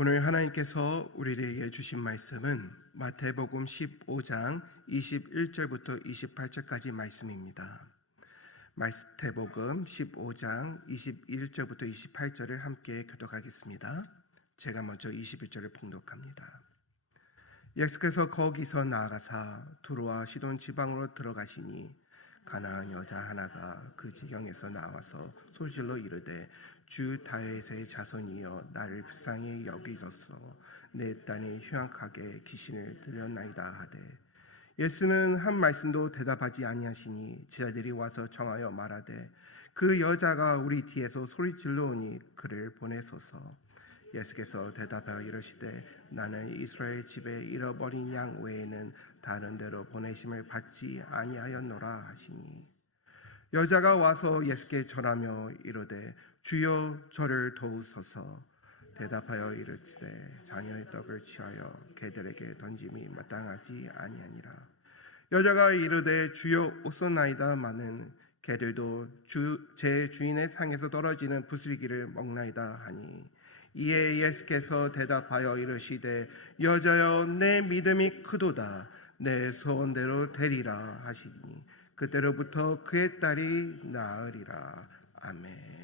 오늘 하나님께서 우리에게 주신 말씀은 마태복음 15장 21절부터 28절까지 말씀입니다. 마태복음 15장 21절부터 28절을 함께 교독하겠습니다. 제가 먼저 21절을 봉독합니다. 예수께서 거기서 나아가사 두로와 시돈 지방으로 들어가시니 가나안 여자 하나가 그 지경에서 나와서 소질로 이르되 주 다윗의 자손이여 나를 불쌍히 여기소서 내 딸이 휴양하게 귀신을 들였나이다 하되 예수는 한 말씀도 대답하지 아니하시니 제자들이 와서 청하여 말하되 그 여자가 우리 뒤에서 소리질러오니 그를 보내소서. 예수께서 대답하여 이르시되 나는 이스라엘 집에 잃어버린 양 외에는 다른 데로 보내심을 받지 아니하였노라 하시니 여자가 와서 예수께 절하며 이르되 주여 저를 도우소서. 대답하여 이르시되 자녀의 떡을 취하여 개들에게 던짐이 마땅하지 아니하니라. 여자가 이르되 주여 옵소나이다 마는 개들도 제 주인의 상에서 떨어지는 부스러기를 먹나이다 하니 이에 예수께서 대답하여 이르시되 여자여 내 믿음이 크도다 내 소원대로 되리라 하시니 그때로부터 그의 딸이 나으리라. 아멘.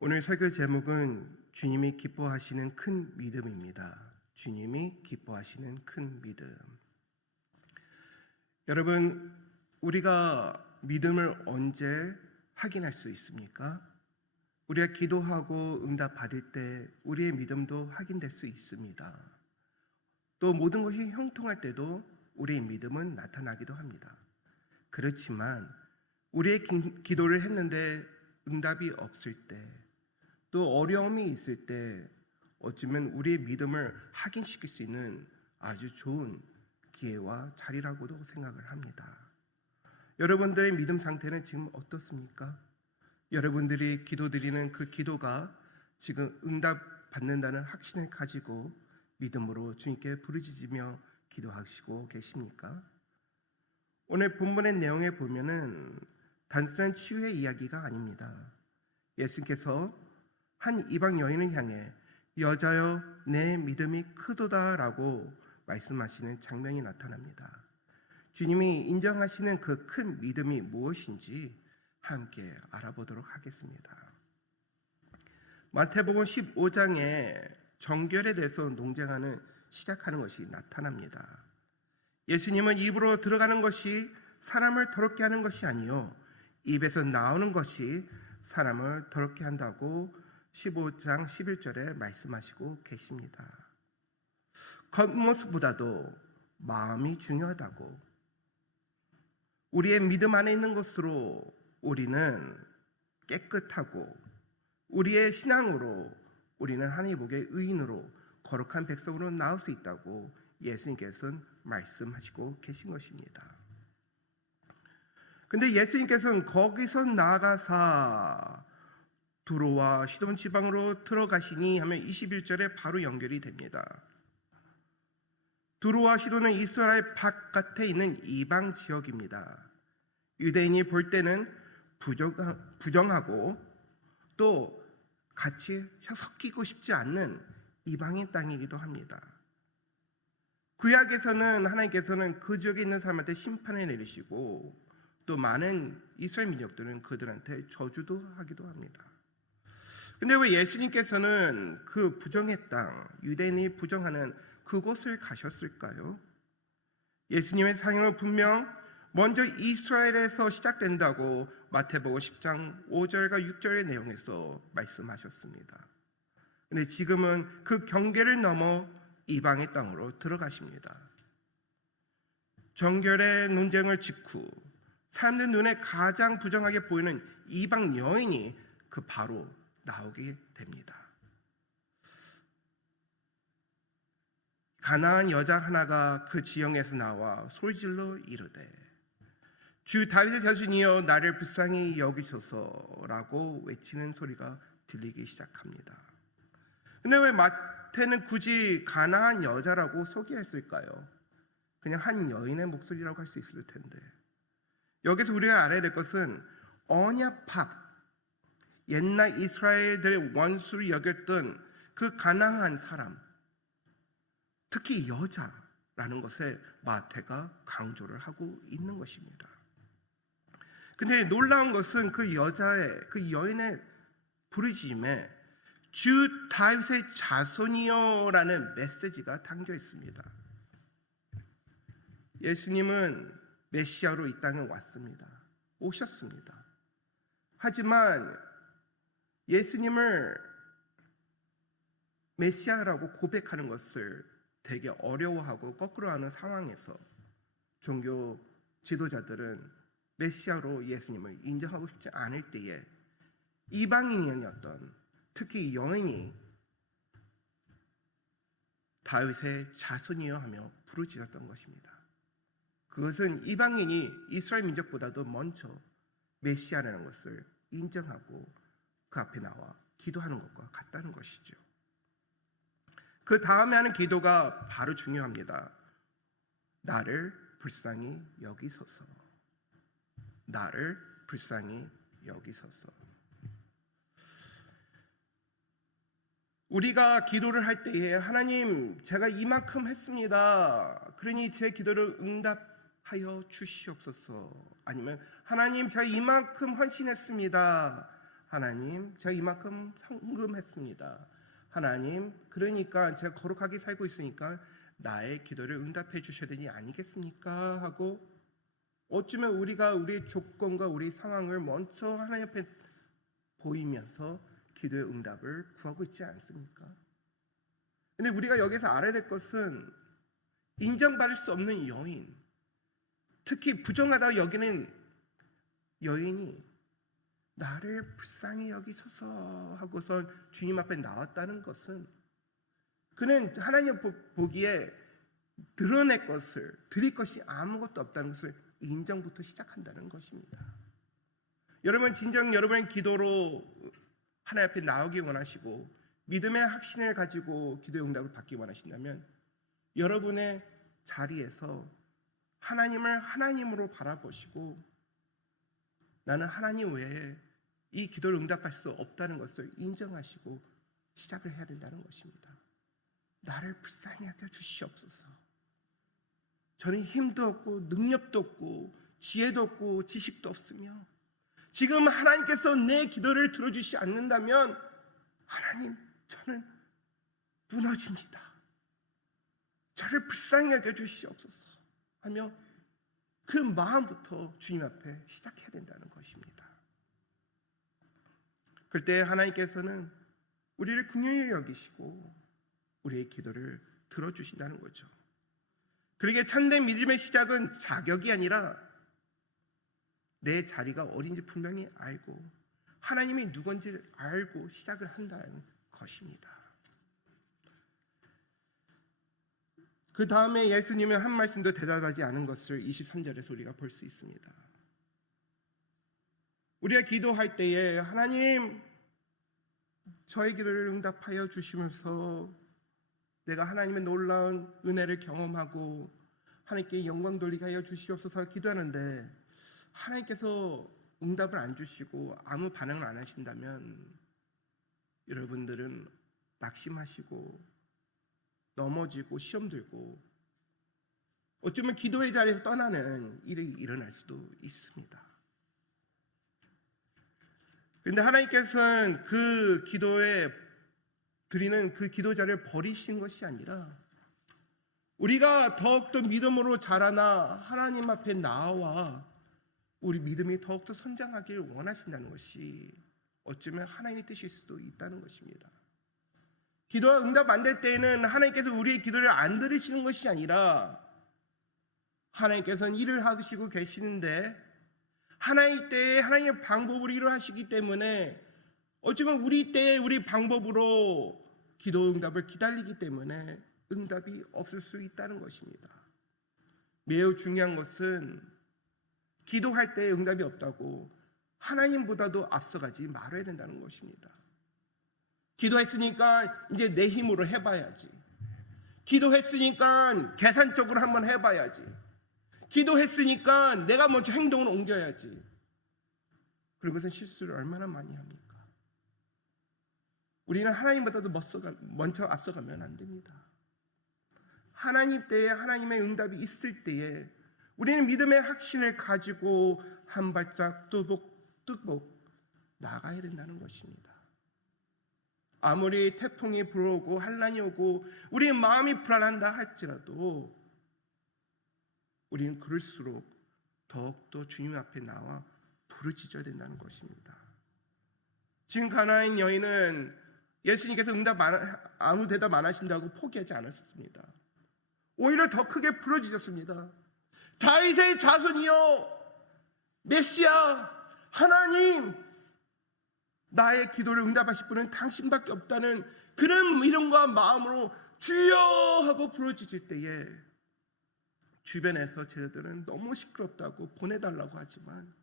오늘 설교 제목은 주님이 기뻐하시는 큰 믿음입니다. 주님이 기뻐하시는 큰 믿음. 여러분, 우리가 믿음을 언제 확인할 수 있습니까? 우리가 기도하고 응답 받을 때 우리의 믿음도 확인될 수 있습니다. 또 모든 것이 형통할 때도 우리의 믿음은 나타나기도 합니다. 그렇지만 우리의 기도를 했는데 응답이 없을 때, 또 어려움이 있을 때 어쩌면 우리의 믿음을 확인시킬 수 있는 아주 좋은 기회와 자리라고도 생각을 합니다. 여러분들의 믿음 상태는 지금 어떻습니까? 여러분들이 기도드리는 그 기도가 지금 응답 받는다는 확신을 가지고 믿음으로 주님께 부르짖으며 기도하시고 계십니까? 오늘 본문의 내용에 보면은 단순한 치유의 이야기가 아닙니다. 예수님께서 한 이방 여인을 향해 여자여 내 믿음이 크도다라고 말씀하시는 장면이 나타납니다. 주님이 인정하시는 그 큰 믿음이 무엇인지 함께 알아보도록 하겠습니다. 마태복음 15장에 정결에 대해서 논쟁하는 시작하는 것이 나타납니다. 예수님은 입으로 들어가는 것이 사람을 더럽게 하는 것이 아니요 입에서 나오는 것이 사람을 더럽게 한다고 15장 11절에 말씀하시고 계십니다. 겉모습보다도 마음이 중요하다고, 우리의 믿음 안에 있는 것으로 우리는 깨끗하고 우리의 신앙으로 우리는 하나님 보기에 의인으로 거룩한 백성으로 나올 수 있다고 예수님께서는 말씀하시고 계신 것입니다. 근데 예수님께서는 거기서 나아가사 두로와 시돈 지방으로 들어가시니 하면 21절에 바로 연결이 됩니다. 두로와 시돈은 이스라엘 바깥에 있는 이방 지역입니다. 유대인이 볼 때는 부정하고 또 같이 섞이고 싶지 않는 이방인 땅이기도 합니다. 구약에서는 하나님께서는 그 지역에 있는 사람한테 심판을 내리시고 또 많은 이스라엘 민족들은 그들한테 저주도 하기도 합니다. 근데 왜 예수님께서는 그 부정의 땅, 유대인이 부정하는 그곳을 가셨을까요? 예수님의 사역은 분명 먼저 이스라엘에서 시작된다고 마태복음 10장 5절과 6절의 내용에서 말씀하셨습니다. 근데 지금은 그 경계를 넘어 이방의 땅으로 들어가십니다. 정결의 논쟁을 직후 사람들 눈에 가장 부정하게 보이는 이방 여인이 그 바로 나오게 됩니다. 가나안 여자 하나가 그 지형에서 나와 소리질러 이르되 주 다윗의 자손이여 나를 불쌍히 여기소서라고 외치는 소리가 들리기 시작합니다. 근데 왜 마태는 굳이 가나안 여자라고 소개했을까요? 그냥 한 여인의 목소리라고 할 수 있을 텐데, 여기서 우리가 알아야 될 것은 언약팍, 옛날 이스라엘들의 원수를 여겼던 그 가나안 사람, 특히 여자라는 것에 마태가 강조를 하고 있는 것입니다. 근데 놀라운 것은 그 여자의, 그 여인의 부르짖음에 주 다윗의 자손이여라는 메시지가 담겨 있습니다. 예수님은 메시아로 이 땅에 왔습니다. 오셨습니다. 하지만 예수님을 메시아라고 고백하는 것을 되게 어려워하고 거꾸로 하는 상황에서 종교 지도자들은 메시아로 예수님을 인정하고 싶지 않을 때에 이방인이었던 특히 여인이 다윗의 자손이여 하며 부르짖었던 것입니다. 그것은 이방인이 이스라엘 민족보다도 먼저 메시아라는 것을 인정하고 그 앞에 나와 기도하는 것과 같다는 것이죠. 그 다음에 하는 기도가 바로 중요합니다. 나를 불쌍히 여기소서. 나를 불쌍히 여기소서. 우리가 기도를 할 때에 하나님 제가 이만큼 했습니다. 그러니 제 기도를 응답하여 주시옵소서. 아니면 하나님 제가 이만큼 헌신했습니다. 하나님 제가 이만큼 헌금했습니다. 하나님 그러니까 제가 거룩하게 살고 있으니까 나의 기도를 응답해 주셔야 되지 아니겠습니까? 하고 어쩌면 우리가 우리의 조건과 우리 상황을 먼저 하나님 앞에 보이면서 기도의 응답을 구하고 있지 않습니까? 근데 우리가 여기서 알아야 될 것은 인정받을 수 없는 여인, 특히 부정하다고 여기는 여인이 나를 불쌍히 여기소서 하고서 주님 앞에 나왔다는 것은 그는 하나님 보기에 드러낼 것을, 드릴 것이 아무것도 없다는 것을 인정부터 시작한다는 것입니다. 여러분 진정 여러분의 기도로 하나님 앞에 나오기 원하시고 믿음의 확신을 가지고 기도의 응답을 받기 원하신다면 여러분의 자리에서 하나님을 하나님으로 바라보시고 나는 하나님 외에 이 기도를 응답할 수 없다는 것을 인정하시고 시작을 해야 된다는 것입니다. 나를 불쌍히 여겨 주시옵소서. 저는 힘도 없고 능력도 없고 지혜도 없고 지식도 없으며 지금 하나님께서 내 기도를 들어주시지 않는다면 하나님 저는 무너집니다. 저를 불쌍히 여겨 주시옵소서 하며 그 마음부터 주님 앞에 시작해야 된다는 것입니다. 그럴 때 하나님께서는 우리를 긍휼히 여기시고 우리의 기도를 들어주신다는 거죠. 그러기에 참된 믿음의 시작은 자격이 아니라 내 자리가 어딘지 분명히 알고 하나님이 누군지 알고 시작을 한다는 것입니다. 그 다음에 예수님은 한 말씀도 대답하지 않은 것을 23절에서 우리가 볼 수 있습니다. 우리가 기도할 때에 하나님 저의 기도를 응답하여 주시면서 내가 하나님의 놀라운 은혜를 경험하고 하나님께 영광 돌리게 하여 주시옵소서 기도하는데 하나님께서 응답을 안 주시고 아무 반응을 안 하신다면 여러분들은 낙심하시고 넘어지고 시험 들고 어쩌면 기도의 자리에서 떠나는 일이 일어날 수도 있습니다. 그런데 하나님께서는 그 기도에 드리는 그 기도 자리를 버리신 것이 아니라 우리가 더욱더 믿음으로 자라나 하나님 앞에 나와 우리 믿음이 더욱더 성장하길 원하신다는 것이 어쩌면 하나님의 뜻일 수도 있다는 것입니다. 기도가 응답 안 될 때에는 하나님께서 우리의 기도를 안 들으시는 것이 아니라 하나님께서는 일을 하시고 계시는데 하나님 때에 하나님의 방법으로 일을 하시기 때문에 어쩌면 우리 때에 우리 방법으로 기도 응답을 기다리기 때문에 응답이 없을 수 있다는 것입니다. 매우 중요한 것은 기도할 때에 응답이 없다고 하나님보다도 앞서가지 말아야 된다는 것입니다. 기도했으니까 이제 내 힘으로 해봐야지. 기도했으니까 계산적으로 한번 해봐야지. 기도했으니까 내가 먼저 행동을 옮겨야지. 그리고선 실수를 얼마나 많이 합니까? 우리는 하나님보다도 먼저 앞서가면 안 됩니다. 하나님 때에 하나님의 응답이 있을 때에 우리는 믿음의 확신을 가지고 한 발짝 뚜벅 나가야 된다는 것입니다. 아무리 태풍이 불어오고 환난이 오고 우리의 마음이 불안한다 할지라도 우리는 그럴수록 더욱더 주님 앞에 나와 부르짖어야 된다는 것입니다. 지금 가나안 여인은 예수님께서 아무 대답 안 하신다고 포기하지 않았습니다. 오히려 더 크게 부르짖었습니다. 다윗의 자손이여, 메시아 하나님, 나의 기도를 응답하실 분은 당신밖에 없다는 그런 믿음과 마음으로 주여 하고 부르짖을 때에 주변에서 제자들은 너무 시끄럽다고 보내달라고 하지만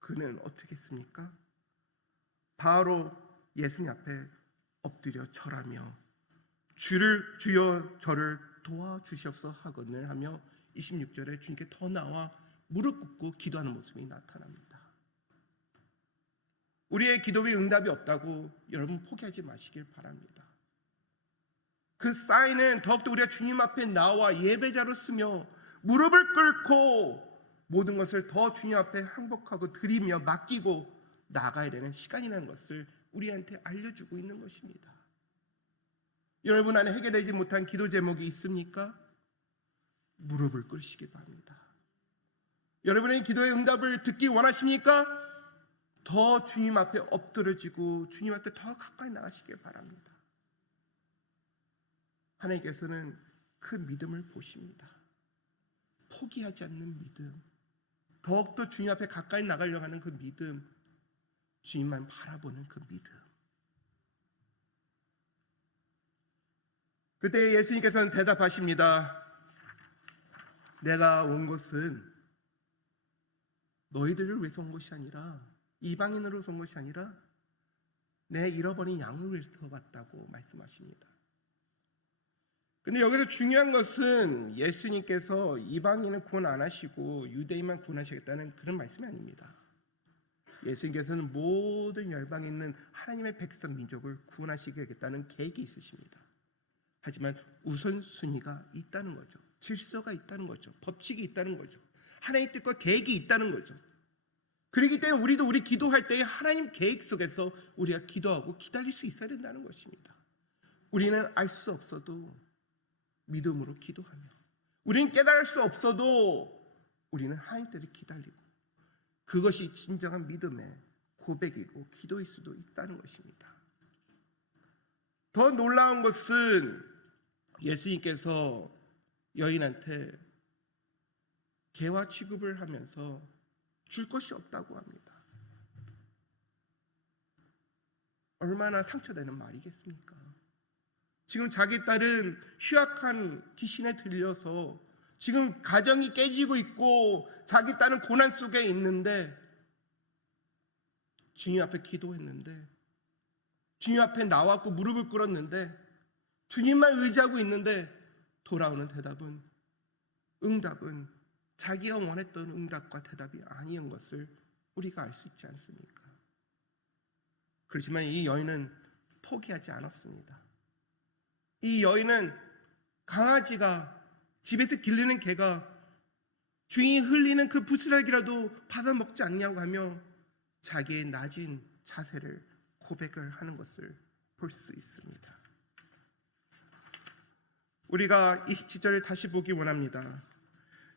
그는 어떻게 했습니까? 바로 예수님 앞에 엎드려 절하며 주여 저를 도와주시옵소서 하거늘 하며 26절에 주님께 더 나와 무릎 꿇고 기도하는 모습이 나타납니다. 우리의 기도에 응답이 없다고 여러분 포기하지 마시길 바랍니다. 그 사인은 더욱더 우리가 주님 앞에 나와 예배자로 쓰며 무릎을 꿇고 모든 것을 더 주님 앞에 항복하고 드리며 맡기고 나가야 되는 시간이라는 것을 우리한테 알려주고 있는 것입니다. 여러분 안에 해결되지 못한 기도 제목이 있습니까? 무릎을 꿇으시기 바랍니다. 여러분의 기도의 응답을 듣기 원하십니까? 더 주님 앞에 엎드려지고 주님 앞에 더 가까이 나가시길 바랍니다. 하나님께서는 그 믿음을 보십니다. 포기하지 않는 믿음, 더욱더 주님 앞에 가까이 나가려고 하는 그 믿음, 주님만 바라보는 그 믿음. 그때 예수님께서는 대답하십니다. 내가 온 것은 너희들을 위해서 온 것이 아니라, 이방인으로서 온 것이 아니라 내 잃어버린 양을 위해서 왔다고 말씀하십니다. 근데 여기서 중요한 것은 예수님께서 이방인을 구원 안 하시고 유대인만 구원하시겠다는 그런 말씀이 아닙니다. 예수님께서는 모든 열방에 있는 하나님의 백성 민족을 구원하시겠다는 계획이 있으십니다. 하지만 우선순위가 있다는 거죠. 질서가 있다는 거죠. 법칙이 있다는 거죠. 하나님의 뜻과 계획이 있다는 거죠. 그렇기 때문에 우리도 우리 기도할 때 하나님 계획 속에서 우리가 기도하고 기다릴 수 있어야 된다는 것입니다. 우리는 알 수 없어도 믿음으로 기도하며, 우리는 깨달을 수 없어도 우리는 하나님 때를 기다리고, 그것이 진정한 믿음의 고백이고 기도일 수도 있다는 것입니다. 더 놀라운 것은 예수님께서 여인한테 개와 취급을 하면서 줄 것이 없다고 합니다. 얼마나 상처되는 말이겠습니까? 지금 자기 딸은 휴학한 귀신에 들려서 지금 가정이 깨지고 있고 자기 딸은 고난 속에 있는데 주님 앞에 기도했는데, 주님 앞에 나왔고 무릎을 꿇었는데, 주님만 의지하고 있는데 돌아오는 대답은, 응답은 자기가 원했던 응답과 대답이 아니었던 것을 우리가 알 수 있지 않습니까? 그렇지만 이 여인은 포기하지 않았습니다. 이 여인은 강아지가, 집에서 기르는 개가 주인이 흘리는 그 부스러기라도 받아먹지 않냐고 하며 자기의 낮은 자세를 고백을 하는 것을 볼 수 있습니다. 우리가 27절을 다시 보기 원합니다.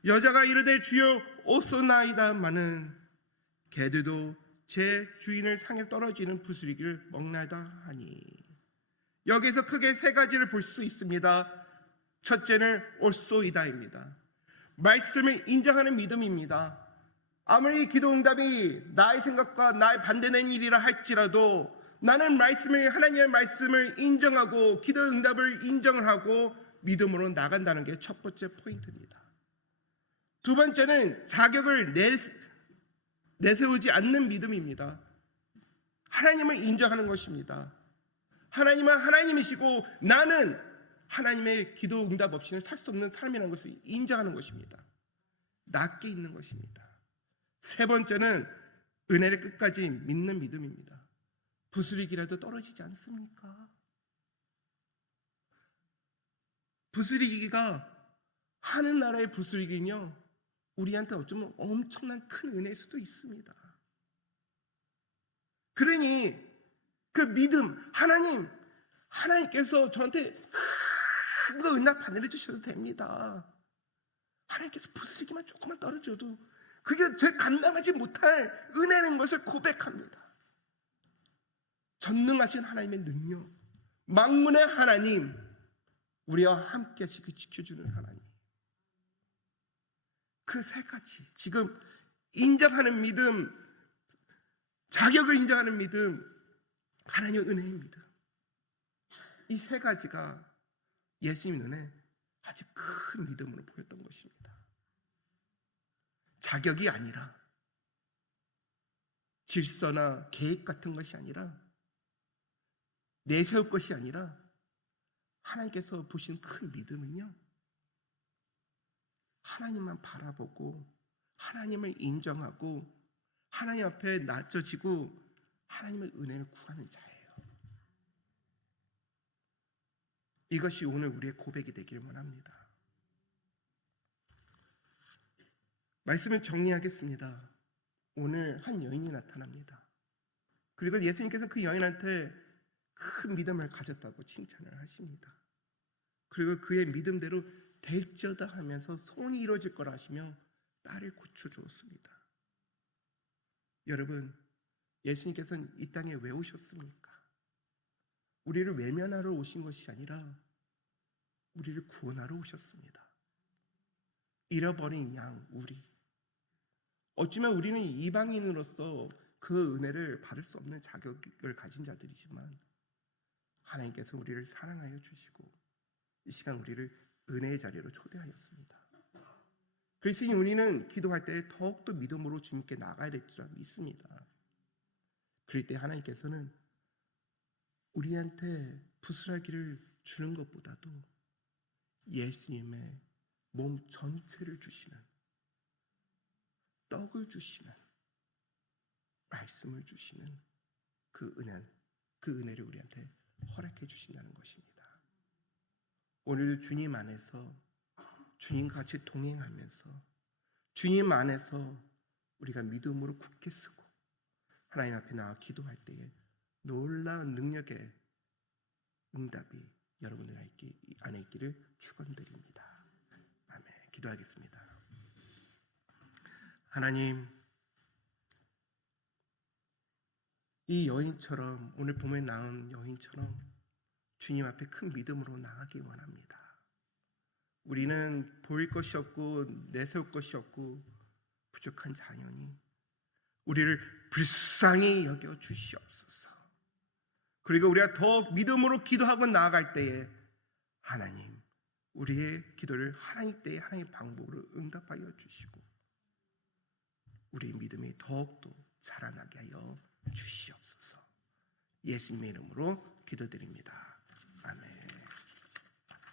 여자가 이르되 주여 오소나이다마는 개들도 제 주인을 상에 떨어지는 부스러기를 먹나이다 하니. 여기서 크게 세 가지를 볼 수 있습니다. 첫째는 오소이다입니다. 말씀을 인정하는 믿음입니다. 아무리 기도 응답이 나의 생각과 나의 반대된 일이라 할지라도 나는 하나님의 말씀을 인정하고 기도 응답을 인정을 하고 믿음으로 나간다는 게 첫 번째 포인트입니다. 두 번째는 자격을 내세우지 않는 믿음입니다. 하나님을 인정하는 것입니다. 하나님은 하나님이시고 나는 하나님의 기도 응답 없이는 살 수 없는 사람이라는 것을 인정하는 것입니다. 낮게 있는 것입니다. 세 번째는 은혜를 끝까지 믿는 믿음입니다. 부스러기라도 떨어지지 않습니까? 부스러기가 하는 나라의 부스러기는요, 우리한테 어쩌면 엄청난 큰 은혜일 수도 있습니다. 그러니 그 믿음, 하나님께서 저한테 큰 거 응답 안 해주셔도 됩니다. 하나님께서 부스러기만 조금만 떨어져도 그게 제 감당하지 못할 은혜라는 것을 고백합니다. 전능하신 하나님의 능력, 만군의 하나님, 우리와 함께 지켜주는 하나님, 그 세 가지, 지금 인정하는 믿음, 자격을 인정하는 믿음, 하나님의 은혜의 믿음, 이 세 가지가 예수님 눈에 아주 큰 믿음으로 보였던 것입니다. 자격이 아니라, 질서나 계획 같은 것이 아니라, 내세울 것이 아니라, 하나님께서 보신 큰 믿음은요, 하나님만 바라보고 하나님을 인정하고 하나님 앞에 낮춰지고 하나님의 은혜를 구하는 자예요. 이것이 오늘 우리의 고백이 되기를 원합니다. 말씀을 정리하겠습니다. 오늘 한 여인이 나타납니다. 그리고 예수님께서 그 여인한테 큰 믿음을 가졌다고 칭찬을 하십니다. 그리고 그의 믿음대로 될지어다 하면서 소원이 이루어질 거라 하시며 딸을 고쳐주었습니다. 여러분, 예수님께서는 이 땅에 왜 오셨습니까? 우리를 외면하러 오신 것이 아니라 우리를 구원하러 오셨습니다. 잃어버린 양, 우리. 어쩌면 우리는 이방인으로서 그 은혜를 받을 수 없는 자격을 가진 자들이지만 하나님께서 우리를 사랑하여 주시고 이 시간 우리를 은혜의 자리로 초대하였습니다. 그래서 우리는 기도할 때 더욱더 믿음으로 주님께 나가야 될 줄 믿습니다. 그럴 때 하나님께서는 우리한테 부스러기를 주는 것보다도 예수님의 몸 전체를 주시는, 떡을 주시는, 말씀을 주시는 그 은혜를 우리한테 허락해 주신다는 것입니다. 오늘도 주님 안에서 주님 같이 동행하면서 주님 안에서 우리가 믿음으로 굳게 서고 하나님 앞에 나와 기도할 때에 놀라운 능력의 응답이 여러분들 안에 있기를 축원드립니다. 아멘. 기도하겠습니다. 하나님, 이 여인처럼, 오늘 봄에 나온 여인처럼 주님 앞에 큰 믿음으로 나가기 원합니다. 우리는 보일 것이 없고 내세울 것이 없고 부족한 자녀니 우리를 불쌍히 여겨 주시옵소서. 그리고 우리가 더욱 믿음으로 기도하고 나아갈 때에 하나님, 우리의 기도를 하나님 때에 하나님 방법으로 응답하여 주시고 우리의 믿음이 더욱더 자라나게 하여 주시옵소서. 예수님의 이름으로 기도드립니다. 아멘.